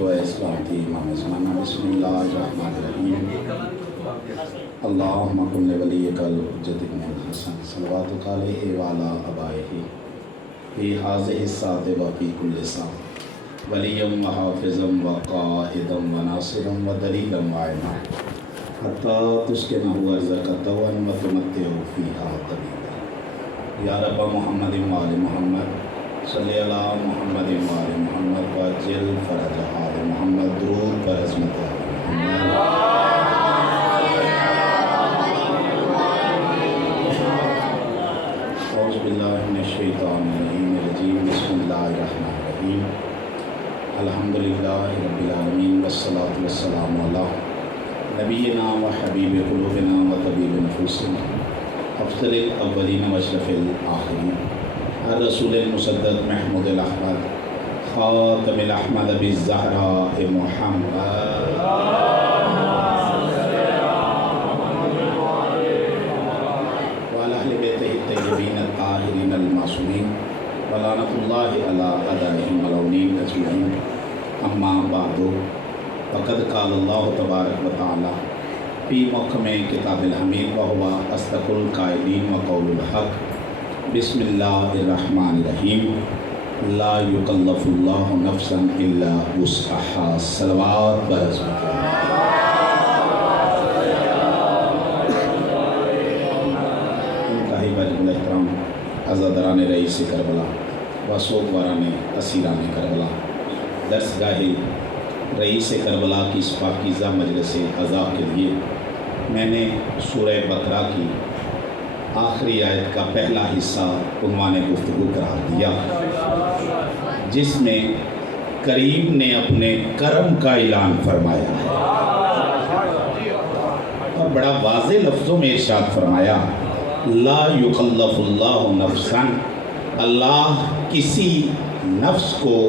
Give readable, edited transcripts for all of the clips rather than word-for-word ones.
دعا اسلام کی امام زمانہ بسم اللہ الرحمن الرحیم اللہم کن ولیک الحجۃ ابن الحسن صلواتک علیہ وعلی آبائہ فی ہذہ الساعۃ وفی کل ساعۃ ولیا وحافظا وقائدا وناصرا ودلیلا وعینا حتی تسکنہ ارضک طوعا وتمتعہ فیہا طویلا یا رب محمد وآل محمد صلی اللہ محمد وآل محمد وعجل فرج آل محمد درود پر عظمت آل محمد اعوذ باللہ من الشیطان الرجیم بسم اللہ الرحمن الرحیم الحمدللہ رب العالمین والصلاة والسلام علی نبینا و حبیب قلوبنا و طبیب نفوسنا افضل الاولین و اشرف الآخرین الرسول المصدق محمود الاحمد خاتم الاحمد بالزہراء محمد وعلی اہل بیتہ الطیبین الطاہرین المعصومین ولعنۃ اللہ علی اعدائہم ملعونین اجمعین اما بعد فقد قال اللہ تبارک و تعالی فی محکم کتاب الحمید وہو اصدق القائلین وقول الحق بسم اللہ الرحمن الرحیم لا یکلف اللہ نفسا الا وسعہا صلوات برحمتہ انتہائی واجب الاحترام عزاداران رئیس کربلا و سوگواران اسیران کربلا درسگاہ رئیس کربلا کی اس پاکیزہ مجلس عزا کے لیے میں نے سورہ بقرہ کی آخری آیت کا پہلا حصہ عنوان گفتگو قرار دیا جس میں کریم نے اپنے کرم کا اعلان فرمایا اور بڑا واضح لفظوں میں ارشاد فرمایا لا یکلف اللہ نفسا اللہ کسی نفس کو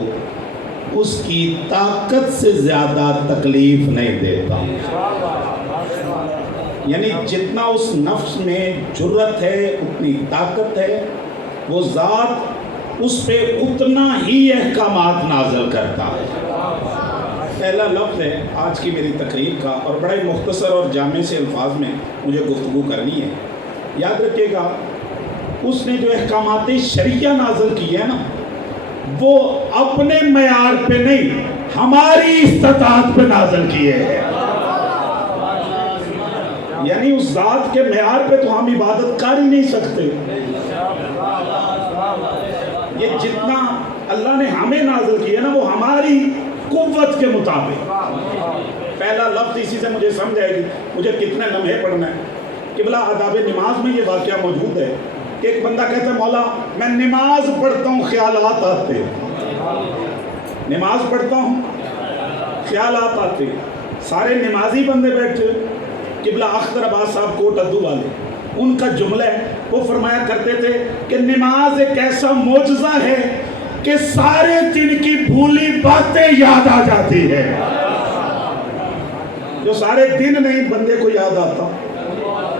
اس کی طاقت سے زیادہ تکلیف نہیں دیتا یعنی جتنا اس نفس میں جرت ہے اتنی طاقت ہے وہ ذات اس پہ اتنا ہی احکامات نازل کرتا ہے پہلا لفظ ہے آج کی میری تقریر کا اور بڑے مختصر اور جامع سے الفاظ میں مجھے گفتگو کرنی ہے یاد رکھیے گا اس نے جو احکامات شرعیہ نازل کی ہے نا وہ اپنے معیار پہ نہیں ہماری استطاعت پہ نازل کیے ہیں یعنی اس ذات کے معیار پہ تو ہم عبادت کر ہی نہیں سکتے یہ جتنا اللہ نے ہمیں نازل کیا نا وہ ہماری قوت کے مطابق پہلا لفظ اسی سے مجھے سمجھ آئے گی مجھے کتنے لمحے پڑھنا ہے قبلہ آداب نماز میں یہ واقعہ موجود ہے کہ ایک بندہ کہتا ہے مولا میں نماز پڑھتا ہوں خیالات آتے نماز پڑھتا ہوں خیالات آتے سارے نمازی بندے بیٹھے قبلہ اختر عباس صاحب کوٹ ادو والے ان کا جملہ ہے وہ فرمایا کرتے تھے کہ نماز ایک ایسا معجزہ ہے کہ سارے دن کی بھولی باتیں یاد آ جاتی ہے جو سارے دن نہیں بندے کو یاد آتا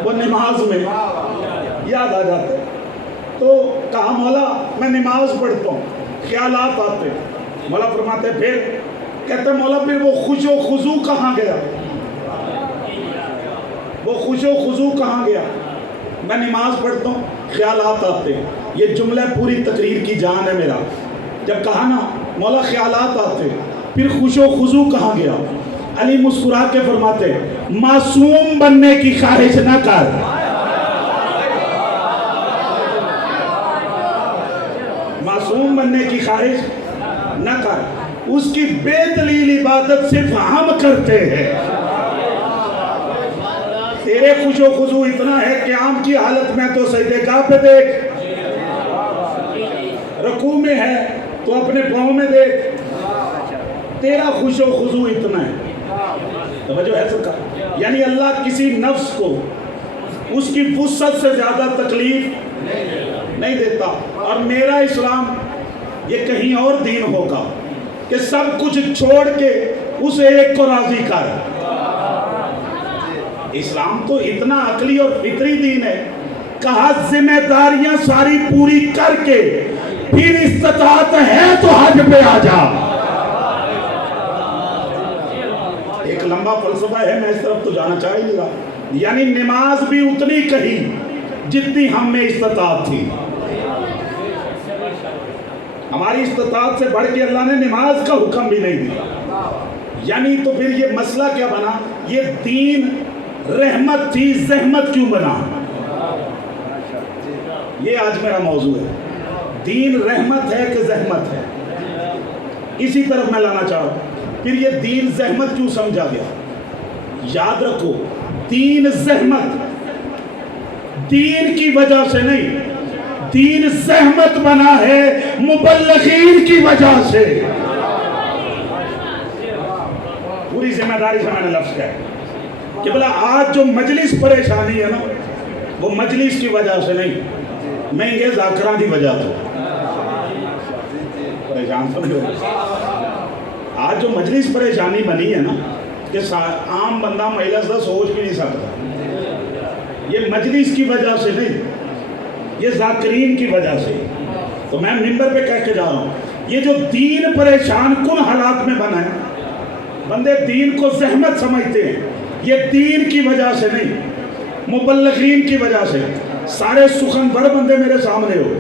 وہ نماز میں یاد آ جاتا ہے تو کہا مولا میں نماز پڑھتا ہوں خیالات آتے مولا فرماتے پھر کہتے مولا پھر وہ خوش و خضوع کہاں گیا وہ خوش و خضوع کہاں گیا میں نماز پڑھتا ہوں خیالات آتے یہ جملہ پوری تقریر کی جان ہے میرا جب کہا نا مولا خیالات آتے پھر خوش و خضوع کہاں گیا علی مسکرا کے فرماتے معصوم بننے کی خواہش نہ کر معصوم بننے کی خواہش نہ کر اس کی بے دلیل عبادت صرف ہم کرتے ہیں تیرے خوش و خضوع اتنا ہے قیام کی حالت میں تو سجدے گاہ پہ دیکھ رکوع میں ہے تو اپنے پاؤں میں دیکھ تیرا خوش و خضوع اتنا ہے توجہ ہے سرکار یعنی اللہ کسی نفس کو اس کی وسعت سے زیادہ تکلیف نہیں دیتا اور میرا اسلام یہ کہیں اور دین ہوگا کہ سب کچھ چھوڑ کے اسے ایک کو راضی کر اسلام تو اتنا عقلی اور فطری دین ہے کہا ذمہ داریاں ساری پوری کر کے پھر استطاعت ہے تو حج پہ آ جا لمبا فلسفہ ہے، میں اس طرف تو جانا چاہ ہی نہیں رہا. یعنی نماز بھی اتنی کہی جتنی ہم میں استطاعت تھی. ہماری استطاعت سے بڑھ کے اللہ نے نماز کا حکم بھی نہیں دیا. یعنی تو پھر یہ مسئلہ کیا بنا؟ یہ دین رحمت تھی، زحمت کیوں بنا؟ یہ آج میرا موضوع ہے. دین رحمت ہے کہ زحمت ہے؟ اسی طرف میں لانا چاہ رہا ہوں. پھر یہ دین زحمت کیوں سمجھا گیا؟ یاد رکھو، دین زحمت دین کی وجہ سے نہیں، دین زحمت بنا ہے مبلغین کی وجہ سے. پوری ذمہ داری سے میں نے لفظ کہا کہ بلا آج جو مجلس پریشانی ہے نا، وہ مجلس کی وجہ سے نہیں، مہنگے ذاکران کی وجہ سے. پریشان سمجھو، آج جو مجلس پریشانی بنی ہے نا کہ عام بندہ مجلس کا سوچ بھی نہیں سکتا، یہ مجلس کی وجہ سے نہیں، یہ ذاکرین کی وجہ سے. تو میں منبر پہ کہہ کے جا رہا ہوں، یہ جو دین پریشان کن حالات میں بنا ہے، بندے دین کو زحمت سمجھتے ہیں، یہ دین کی وجہ سے نہیں، مبلغین کی وجہ سے. سارے سخنور بندے میرے سامنے ہو.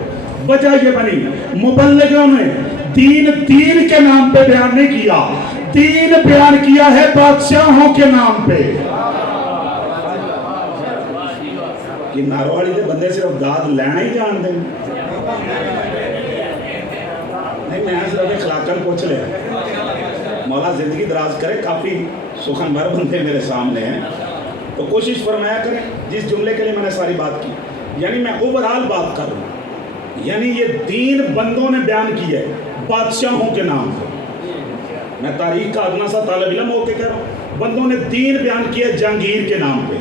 وجہ یہ بنی، مبلغوں نے دین دین کے نام پہ بیان نہیں کیا، دین بیان کیا ہے بادشاہوں کے نام پہ. کہ نارواڑی کے بندے صرف داد لینا ہی جان دیں. نہیں، میں صرف اخلاقاً پوچھ لے. مولا زندگی دراز کرے، کافی سخنور بندے میرے سامنے ہیں، تو کوشش فرمایا کریں. جس جملے کے لیے میں نے ساری بات کی، یعنی میں اوورال بات کر رہا ہوں. یعنی یہ دین بندوں نے بیان کیا ہے بادشاہوں کے نام پہ. میں تاریخ کا ادنا سا طالب علم ہو کے کہہ رہا ہوں، بندوں نے دین بیان کیا ہے جہانگیر کے نام پہ،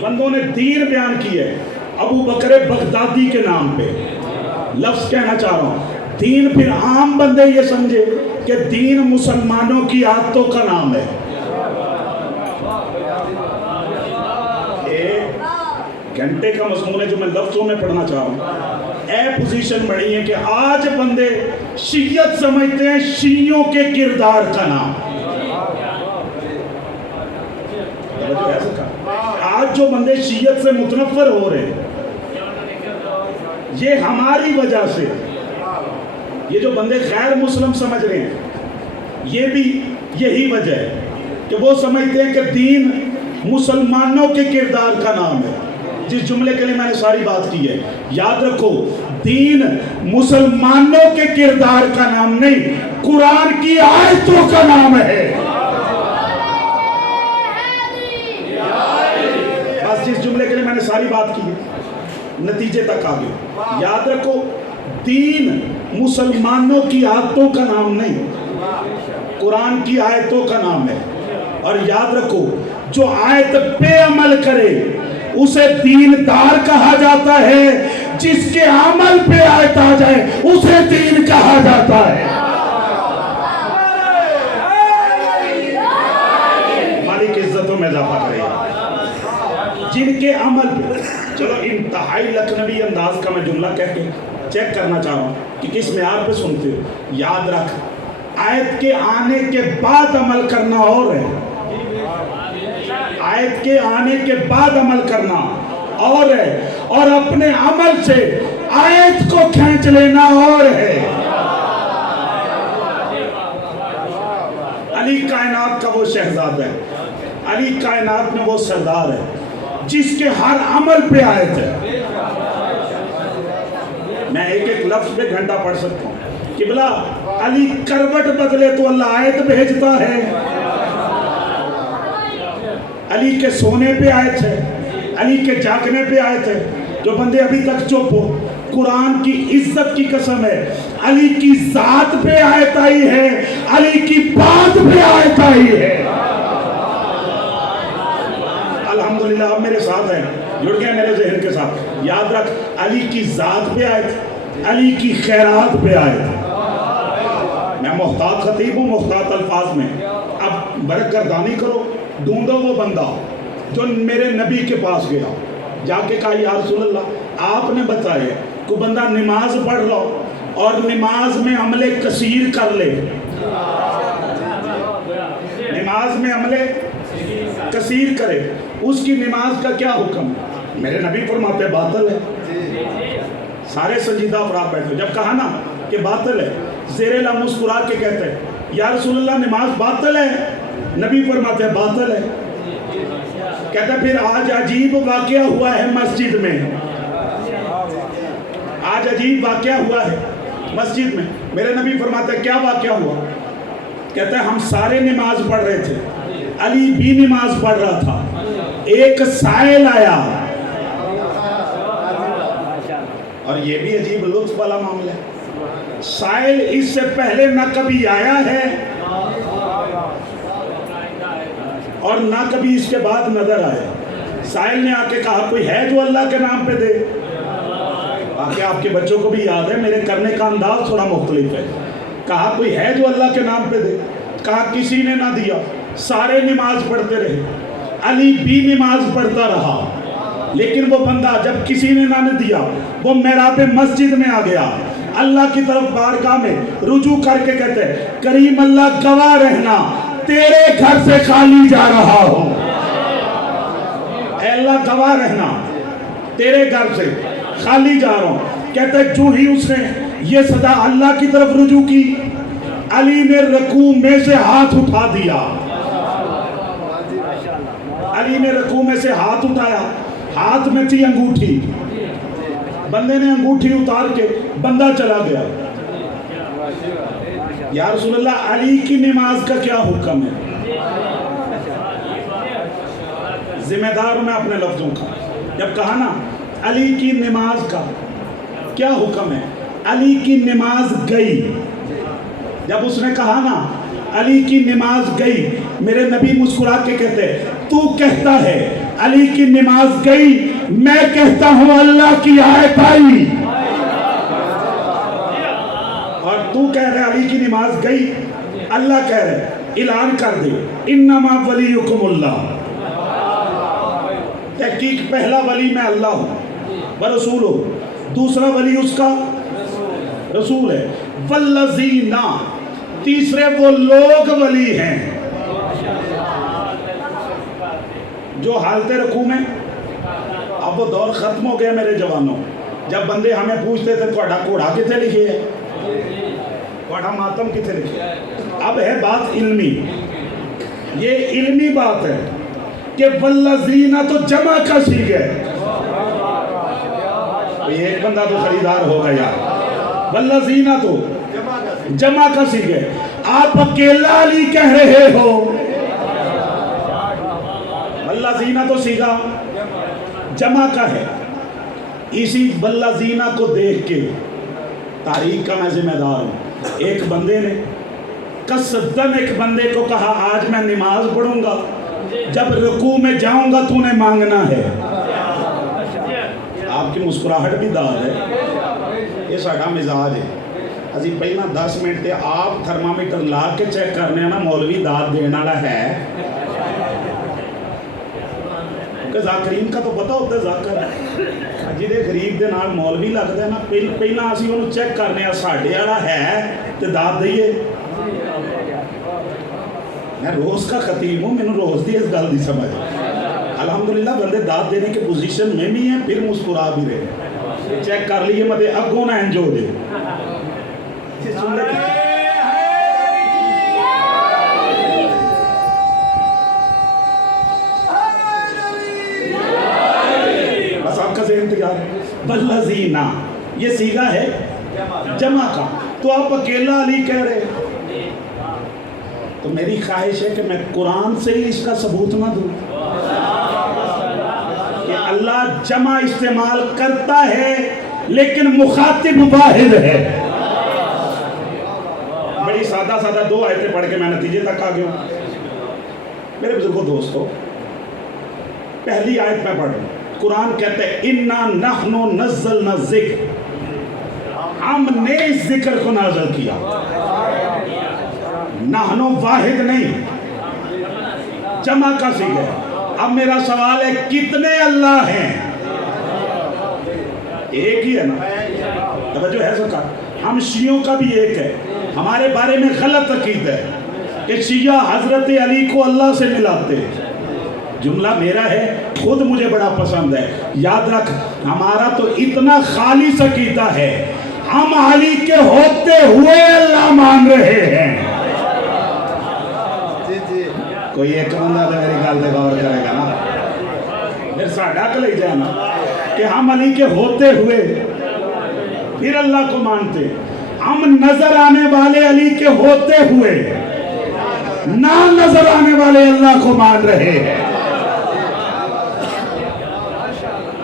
بندوں نے دین بیان کیا ہے ابو بکر بغدادی کے نام پہ. لفظ کہنا چاہ رہا ہوں، دین پھر عام بندے یہ سمجھے کہ دین مسلمانوں کی عادتوں کا نام ہے. ایک گھنٹے کا مضمون ہے جو میں لفظوں میں پڑھنا چاہ رہا ہوں. اے پوزیشن بڑی ہے کہ آج بندے شیعت سمجھتے ہیں شیعوں کے کردار کا نام. آج جو بندے شیعت سے متنفر ہو رہے ہیں، یہ ہماری وجہ سے. یہ جو بندے غیر مسلم سمجھ رہے ہیں، یہ بھی یہی وجہ ہے کہ وہ سمجھتے ہیں کہ دین مسلمانوں کے کردار کا نام ہے. جس جملے کے لیے میں نے ساری بات کی ہے، یاد رکھو، دین مسلمانوں کے کردار کا نام نہیں، قرآن کی آیتوں کا نام ہے. بس جس جملے کے لیے میں نے ساری بات کی ہے، نتیجے تک آ گئے. یاد رکھو، دین مسلمانوں کی آیتوں کا نام نہیں، قرآن کی آیتوں کا نام ہے. اور یاد رکھو، جو آیت پہ عمل کرے اسے دیندار کہا جاتا ہے، جس کے عمل پہ آیت آ جائے اسے دین کہا جاتا ہے. مالک عزتوں میں اضافہ کرے جن کے عمل پہ. چلو انتہائی لکھنوی انداز کا میں جملہ کہہ کے چیک کرنا چاہ رہا ہوں کہ کس معیار پہ سنتے ہو. یاد رکھ، آیت کے آنے کے بعد عمل کرنا اور ہے، آیت کے آنے کے بعد عمل کرنا اور ہے، اور اپنے عمل سے آیت کو کھینچ لینا اور ہے. علی کائنات کا وہ شہزادہ ہے، علی کائنات میں وہ سردار ہے جس کے ہر عمل پہ آیت ہے. میں ایک ایک لفظ پہ گھنٹہ پڑھ سکتا ہوں. قبلہ، علی کروٹ بدلے تو اللہ آیت بھیجتا ہے. علی کے سونے پہ آیت ہے، علی کے جاگنے پہ آیت ہے. جو بندے ابھی تک چپ ہو، قرآن کی عزت کی قسم ہے، علی کی ذات پہ آیت آئی ہے، علی کی بات پہ آیت آئی ہے. الحمدللہ اب میرے ساتھ ہیں، جڑ گئے میرے ذہن کے ساتھ. یاد رکھ، علی کی ذات پہ آیت، علی کی خیرات پہ آیت. میں محتاط خطیب ہوں، محتاط الفاظ میں. اب برگردانی کرو، ڈھونڈو وہ بندہ جو میرے نبی کے پاس گیا، جا کے کہا یا رسول اللہ آپ نے بتایا کوئی بندہ نماز پڑھ لو اور نماز میں عمل کثیر کر لے، نماز میں عمل کثیر کرے اس کی نماز کا کیا حکم ہے؟ میرے نبی فرماتے باطل ہے. سارے سنجیدہ افراد بیٹھے. جب کہا نا کہ باطل ہے, زیر لا مسکرا کے کہتے ہیں یا رسول اللہ نماز باطل ہے. نبی فرماتے ہیں باطل ہے. کہتے ہیں پھر آج عجیب واقعہ ہوا ہے مسجد میں. آج عجیب واقعہ ہوا ہے مسجد میں. میرے نبی فرماتے ہیں کیا واقعہ ہوا؟ کہتے ہیں ہم سارے نماز پڑھ رہے تھے, علی بھی نماز پڑھ رہا تھا, ایک سائل آیا. اور یہ بھی عجیب لطف والا معاملہ ہے. سائل اس سے پہلے نہ کبھی آیا ہے اور نہ کبھی اس کے بعد نظر آیا. سائل نے آ کے کہا کوئی ہے جو اللہ کے نام پہ دے؟ واقعہ آپ کے بچوں کو بھی یاد ہے, میرے کرنے کا انداز تھوڑا مختلف ہے. کہا کوئی ہے جو اللہ کے نام پہ دے؟ کہا کسی نے نہ دیا. سارے نماز پڑھتے رہے, علی بھی نماز پڑھتا رہا, لیکن وہ بندہ جب کسی نے نہ دیا وہ محراب مسجد میں آ گیا, اللہ کی طرف بارگاہ میں رجوع کر کے کہتے ہیں کریم اللہ گواہ رہنا تیرے گھر سے خالی جا رہا ہوں. اے اللہ گواہ رہنا تیرے گھر سے خالی جا رہا ہوں. کہتے ہیں جو ہی اس نے یہ صدا اللہ کی طرف رجوع کی, علی نے رکوع میں سے ہاتھ اٹھا دیا. علی نے رکوع میں سے ہاتھ اٹھایا, ہاتھ میں تھی انگوٹھی. بندے نے انگوٹھی اتار کے بندہ چلا گیا. یا رسول اللہ علی کی نماز کا کیا حکم ہے؟ ذمہ دار ہوں میں اپنے لفظوں کا. جب کہا نا علی کی نماز کا کیا حکم ہے, علی کی نماز گئی. جب اس نے کہا نا علی کی نماز گئی, میرے نبی مسکرا کے کہتے تو کہتا ہے علی کی نماز گئی, میں کہتا ہوں اللہ کی آیت آئی. اور تو کہہ رہے علی کی نماز گئی, اللہ کہہ رہے اعلان کر دے انما ولیکم اللہ. تحقیق پہلا ولی میں اللہ ہوں ورسول ہوں, دوسرا ولی اس کا رسول ہے. والذین, تیسرے وہ لوگ ولی ہیں جو حالت رکوع میں. اب وہ دور ختم ہو گیا میرے جوانوں, جب بندے ہمیں پوچھتے تھے تھوڑا کوڑا کتنے لکھے ہے, تھوڑا ماتم کتنے لکھے ہے. اب ہے بات علمی, یہ علمی بات ہے کہ والذین تو جمع کا صیغہ ہے. ایک بندہ تو خریدار ہوگا یار. والذین تو جمع کا صیغہ ہے. آپ اکیلا علی کہہ رہے ہو. والذین تو صیغہ جمع کا ہے. اسی والذین کو دیکھ کے تاریخ کا میں ذمہ دار ہوں. ایک بندے نے قصدن ایک بندے کو کہا آج میں نماز پڑھوں گا, جب رکوع میں جاؤں گا تو نے مانگنا ہے. آپ کی مسکراہٹ بھی دار ہے, یہ ساڑھا مزاج ہے. ازی پہلا 10 منٹ تے آپ تھرمامیٹر لا کے چیک کرنے نا مولوی داد دینا والا ہے. کہ ذاکرین کا تو پتہ ہوتا ہے ذاکر جی دے غریب دے نال مولوی لگتا ہے نا, پہلا اسی انہوں چیک کرنے ساڑھے والا ہے تے داد دئیے. میں روز کا خطیب ہوں, میں نے روز دی اس گل دی سمجھ. الحمدللہ بندے داد دینے کے پوزیشن میں بھی ہیں, پھر مسکرا بھی رہے. چیک کر لیے مدے اگوں نہ انجو دے. بس آپ کا ذہن تیار ہے. والذین یہ صیغہ ہے جمع کا, تو آپ اکیلا علی کہہ رہے ہیں. تو میری خواہش ہے کہ میں قرآن سے ہی اس کا ثبوت نہ دوں کہ اللہ جمع استعمال کرتا ہے لیکن مخاطب واحد ہے. بڑی سادہ سادہ 2 آیتیں پڑھ کے میں نتیجے تک آ گیا ہوں. میرے بزرگوں دوستو, پہلی آیت میں پڑھوں. قرآن کہتے ہیں اِنَّا نَحْنُ نَزَّلْنَا الذِّکْرَ, ہم نے اس ذکر کو نازل کیا. نحنو واحد نہیں, جمع کا صیغہ ہے. اب میرا سوال ہے کتنے اللہ ہیں؟ ایک ہی ہے نا. توجہ ہے سرکار, ہم شیعوں کا بھی ایک ہے. ہمارے بارے میں غلط عقیدہ ہے کہ شیعہ حضرت علی کو اللہ سے ملاتے ہیں. جملہ میرا ہے، خود مجھے بڑا پسند ہے. یاد رکھ، ہمارا تو اتنا خالص عقیدہ ہے، ہم علی کے ہوتے ہوئے اللہ مان رہے ہیں. کوئی ایک بندہ تو میری گل پہ غور کرے گا نا، پھر ساڈا کلے جانا کہ ہم علی کے ہوتے ہوئے پھر اللہ کو مانتے. ہم نظر آنے والے علی کے ہوتے ہوئے نہ نظر آنے والے اللہ کو مان رہے ہیں.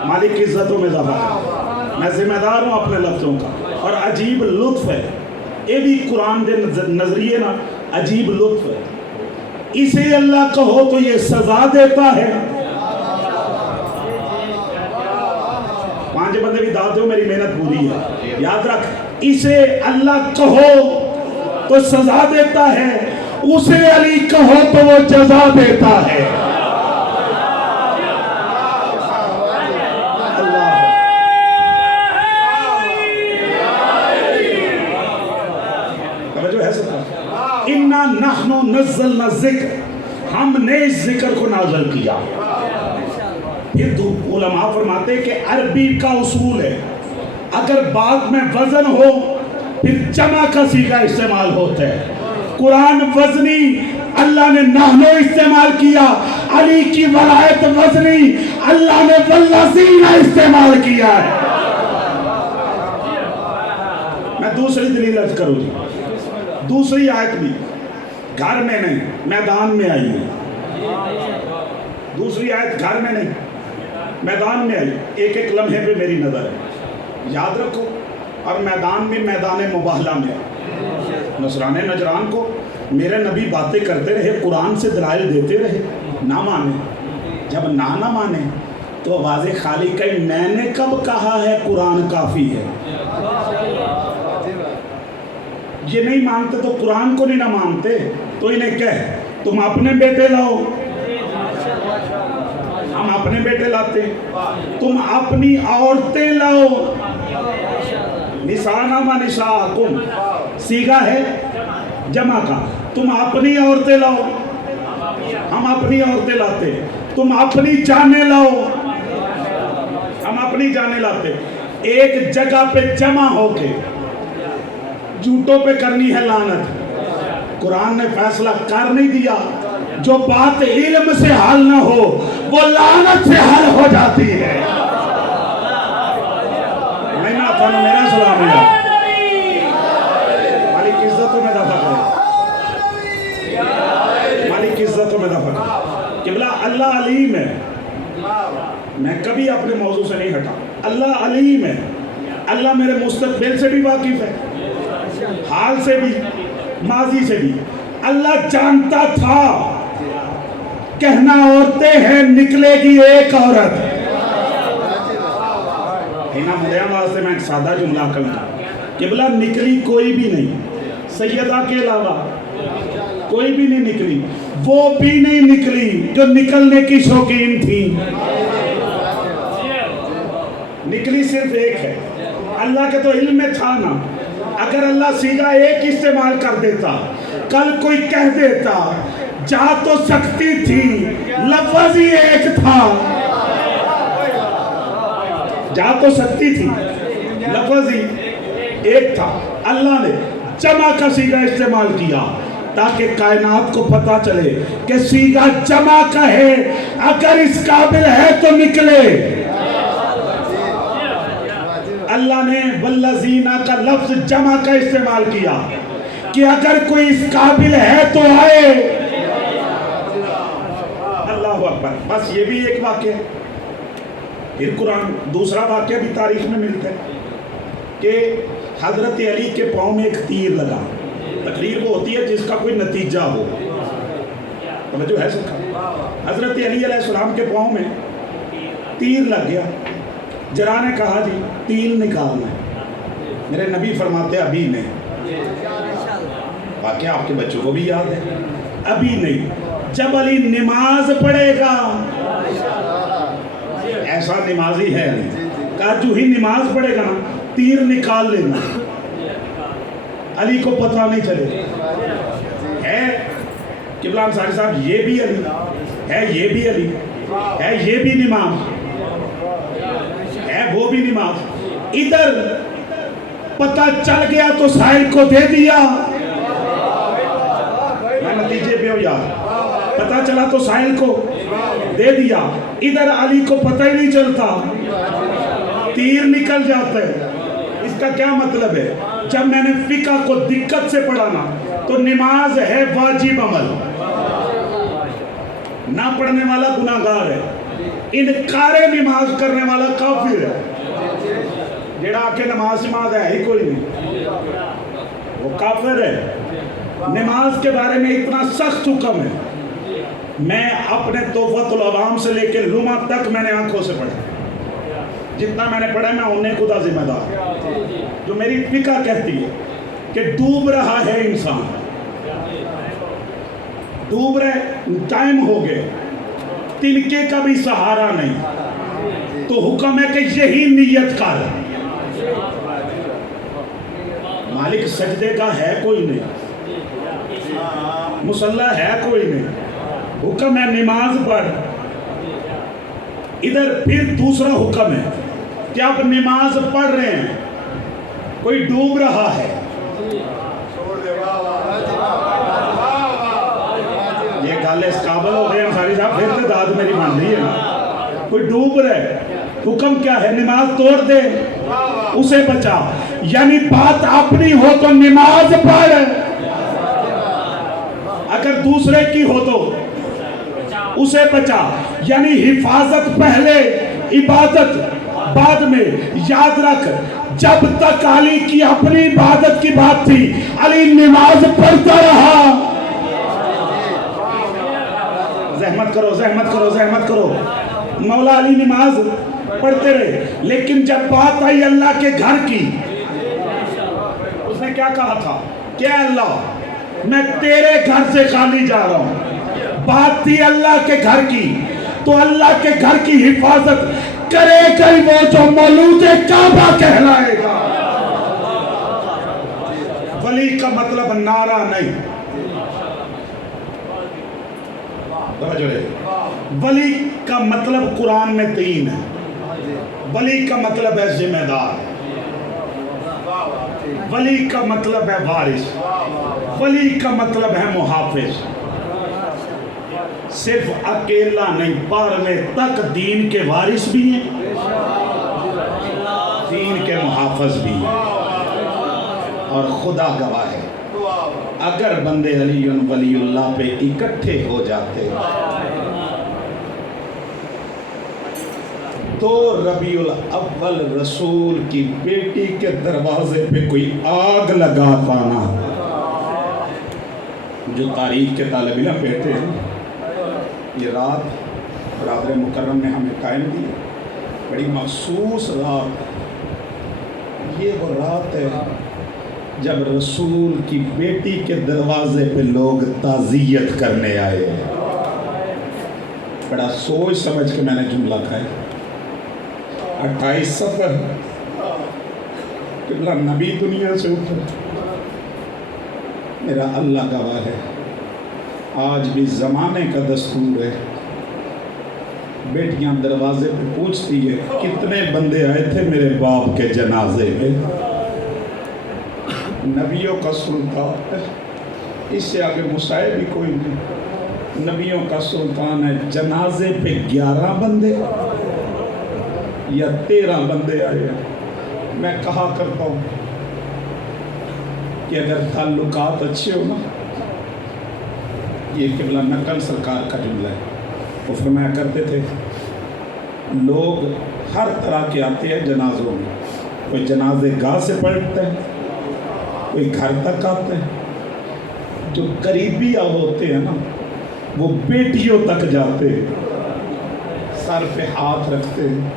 مالک کی عزتوں میں اضافہ ہے. میں ذمہ دار ہوں اپنے لفظوں کا. اور عجیب لطف ہے یہ بھی قرآن کے نظریے نا، عجیب لطف ہے. اسے اللہ کہو تو یہ سزا دیتا ہے. 5 بندے بھی داد دو، میری محنت پوری ہے. یاد رکھ، اسے اللہ کہو تو سزا دیتا ہے، اسے علی کہو تو وہ جزا دیتا ہے. اِنَّا نَحْنُ نَزَّلْنَا الذِّکْرَ، ہم نے اس ذکر کو نازل کیا. پھر علماء فرماتے کہ عربی کا اصول ہے، اگر بعد میں وزن ہو پھر جمع کا صیغہ استعمال ہوتا ہے. قرآن وزنی اللہ نے نحنو استعمال کیا، علی کی ولایت وزنی اللہ نے والذین استعمال کیا ہے. میں دوسری دلیل عرض کروں جی. دوسری آیت بھی گھر میں نہیں میدان میں آئی ہے. دوسری آیت گھر میں نہیں میدان میں آئی. ایک ایک لمحے پہ میری نظر ہے، یاد رکھو. اور میدان میں میدان مباہلہ میں نصران نجران کو میرے نبی باتیں کرتے رہے، قرآن سے دلائل دیتے رہے، نہ مانے. جب نہ مانے تو واضح خالی کہیں میں نے کب کہا ہے قرآن کافی ہے. یہ نہیں مانتے تو قرآن کو نہیں نہ مانتے تو انہیں کہہ تم اپنے بیٹے لاؤ. ہم اپنے بیٹے لاتے، تم اپنی عورتیں لاؤ. نسانا ما نساءکم صیغہ ہے جمع کا. تم اپنی عورتیں لاؤ، ہم اپنی عورتیں لاتے. تم اپنی جانیں لاؤ، ہم اپنی جانیں لاتے. ایک جگہ پہ جمع ہو کے جھوٹوں پہ کرنی ہے لعنت. قرآن نے فیصلہ کر نہیں دیا، جو بات علم سے حل نہ ہو وہ لعنت سے حل ہو جاتی ہے. میں نہ تھا میرا سلام ہے. مالک کی عزتوں میں دفع کرے، مالک کی عزتوں میں دفع کرے. قبلہ اللہ علیم ہے. میں کبھی اپنے موضوع سے نہیں ہٹا. اللہ علیم ہے. اللہ میرے مستقبل سے بھی واقف ہے، حال سے بھی، ماضی سے بھی. اللہ جانتا تھا کہنا عورتیں ہیں نکلے گی ایک عورت. اینا مریم واسطے میں ایک سادہ جملہ کرنا. قبلہ نکلی کوئی بھی نہیں، سیدہ کے علاوہ کوئی بھی نہیں نکلی. وہ بھی نہیں نکلی جو نکلنے کی شوقین تھی. نکلی صرف ایک ہے. اللہ کے تو علم میں تھا نا. اگر اللہ صیغہ ایک استعمال کر دیتا، کل کوئی کہہ دیتا جا تو سکتی تھی، لفظ ہی ایک تھا. جا تو سکتی تھی، لفظ ہی ایک تھا. اللہ نے جمع کا صیغہ استعمال کیا تاکہ کائنات کو پتہ چلے کہ صیغہ جمع کا ہے، اگر اس قابل ہے تو نکلے. اللہ نے والذین کا لفظ جمع کا استعمال کیا کہ اگر کوئی اس قابل ہے تو آئے. اللہ اکبر. بس یہ بھی ایک واقعہ. پھر قرآن دوسرا واقعہ بھی تاریخ میں ملتا ہے کہ حضرت علی کے پاؤں میں ایک تیر لگا. تقریر وہ ہوتی ہے جس کا کوئی نتیجہ ہو. توجہ ہے سب کا. حضرت علی علیہ السلام کے پاؤں میں تیر لگ گیا. جرا نے کہا جی تیر نکالنا ہے. میرے نبی فرماتے ابھی نہیں. واقعہ آپ کے بچوں کو بھی یاد ہے. ابھی نہیں. جب علی نماز پڑھے گا، ایسا نمازی ہے علی، کہا جو ہی نماز پڑھے گا نا تیر نکال لینا، علی کو پتہ نہیں چلے. ہے قبلہ انصاری صاحب یہ بھی علی ہے، یہ بھی علی ہے، یہ بھی نماز ہے، وہ بھی نماز. ادھر پتہ چل گیا تو سائل کو دے دیا. میں نتیجے پہ ہوں یار. پتہ چلا تو سائل کو دے دیا. ادھر علی کو پتہ ہی نہیں چلتا، تیر نکل جاتا ہے. اس کا کیا مطلب ہے؟ جب میں نے فقہ کو دقت سے پڑھانا تو نماز ہے واجب عمل، نہ پڑھنے والا گناہگار ہے، انکار نماز کرنے والا کافر ہے. جیڑا آکے نماز ہے ہی کوئی نہیں، وہ کافر ہے. نماز کے بارے میں اتنا سخت حکم ہے. میں اپنے تحفۃ العوام سے لے کے لمحہ تک میں نے آنکھوں سے پڑھا. جتنا میں نے پڑھا میں انہیں خدا ذمہ دار. جو میری فقہ کہتی ہے کہ ڈوب رہا ہے انسان، ڈوب رہے، ٹائم ہو گئے، تنکے کا بھی سہارا نہیں، تو حکم ہے کہ یہی نیت کر. مالک سجدے کا ہے کوئی نہیں، مصلی ہے کوئی نہیں، حکم ہے نماز پڑھ. ادھر پھر دوسرا حکم ہے کہ آپ نماز پڑھ رہے ہیں، کوئی ڈوب رہا ہے. یہ گالے اس قابل ہو گئے انصاری صاحب، پھر تو داد میری مان رہی ہے نا. کوئی ڈوب رہے، حکم کیا ہے؟ نماز توڑ دے، اسے بچا. یعنی بات اپنی ہو تو نماز پڑھ، اگر دوسرے کی ہو تو اسے بچا. یعنی حفاظت پہلے، عبادت بعد میں. یاد رکھ، جب تک علی کی اپنی عبادت کی بات تھی علی نماز پڑھتا رہا. زحمت کرو، زحمت کرو، زحمت کرو. مولا علی نماز پڑھتے رہے، لیکن جب بات آئی اللہ کے گھر کی، اس نے کیا کہا تھا کہ اللہ میں تیرے گھر سے خالی جا رہا ہوں. بات تھی اللہ کے گھر کی، تو اللہ کے گھر کی حفاظت کرے گا وہ جو مولود کعبہ کہلائے گا. ولی کا مطلب نعرہ نہیں، ولی کا مطلب قرآن میں 3 ہے. ولی کا مطلب ہے ذمہ دار، ولی کا مطلب ہے وارث، ولی کا مطلب ہے محافظ. صرف اکیلا نہیں، بارہویں تک دین کے وارث بھی ہیں، دین کے محافظ بھی ہیں. اور خدا گواہ ہے اگر بندے علی ولی اللہ پہ اکٹھے ہو جاتے تو ربیع الاول رسول کی بیٹی کے دروازے پہ کوئی آگ لگا پانا. جو تاریخ کے طالب علم بیٹھے ہیں، یہ رات برادر مکرم نے ہمیں قائم دی، بڑی مخصوص رات. یہ وہ رات ہے جب رسول کی بیٹی کے دروازے پہ لوگ تعزیت کرنے آئے. بڑا سوچ سمجھ کے میں نے جملہ کھایا. 28 سفر قبلہ نبی دنیا سے اٹھا. میرا اللہ گواہ ہے، آج بھی زمانے کا دستور ہے، بیٹیاں دروازے پہ پوچھتی ہے کتنے بندے آئے تھے میرے باپ کے جنازے میں. نبیوں کا سلطان ہے، اس سے آگے مسائل بھی کوئی نہیں. نبیوں کا سلطان ہے. جنازے پہ 11 بندے یا 13 بندے آئے ہیں. میں کہا کرتا ہوں کہ اگر تعلقات اچھے ہو نا، یہ قبلہ نقل سرکار کا جملہ ہے، وہ فرمایا کرتے تھے لوگ ہر طرح کے آتے ہیں جنازوں میں. کوئی جنازے گاہ سے پڑھتے ہیں، کوئی گھر تک آتے ہیں. جو قریبی ہوتے ہیں نا وہ بیٹیوں تک جاتے ہیں، سر پہ ہاتھ رکھتے ہیں.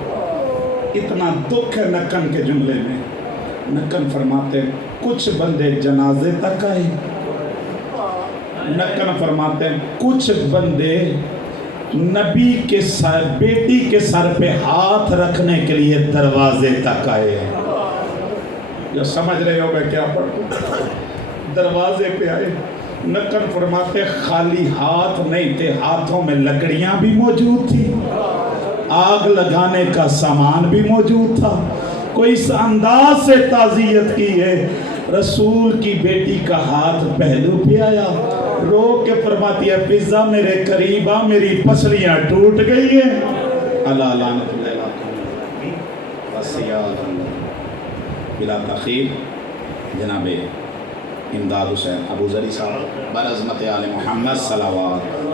اتنا دکھ ہے نکن کے جملے میں. نکن فرماتے ہیں کچھ بندے جنازے تک آئے. نکن فرماتے ہیں کچھ بندے نبی کے سر، بیٹی کے سر پہ ہاتھ رکھنے کے لیے دروازے تک آئے ہیں. جو سمجھ رہے ہو میں کیا پڑھوں؟ دروازے پہ آئے. نقل فرماتے خالی ہاتھ نہیں تھے، ہاتھوں میں لکڑیاں بھی موجود تھی، آگ لگانے کا سامان بھی موجود تھا۔ کوئی اس انداز سے تعزیت کی ہے، رسول کی بیٹی کا ہاتھ پہلو پہ آیا، رو کے فرماتی ہے پزا میرے قریب آ، میری پسلیاں ٹوٹ گئی ہیں۔ اللہ لعنت اللہ بس یا اللہ۔ بلا تاخیر جناب امداد حسین ابو ذری صاحب، بعزمت آل محمد صلوات۔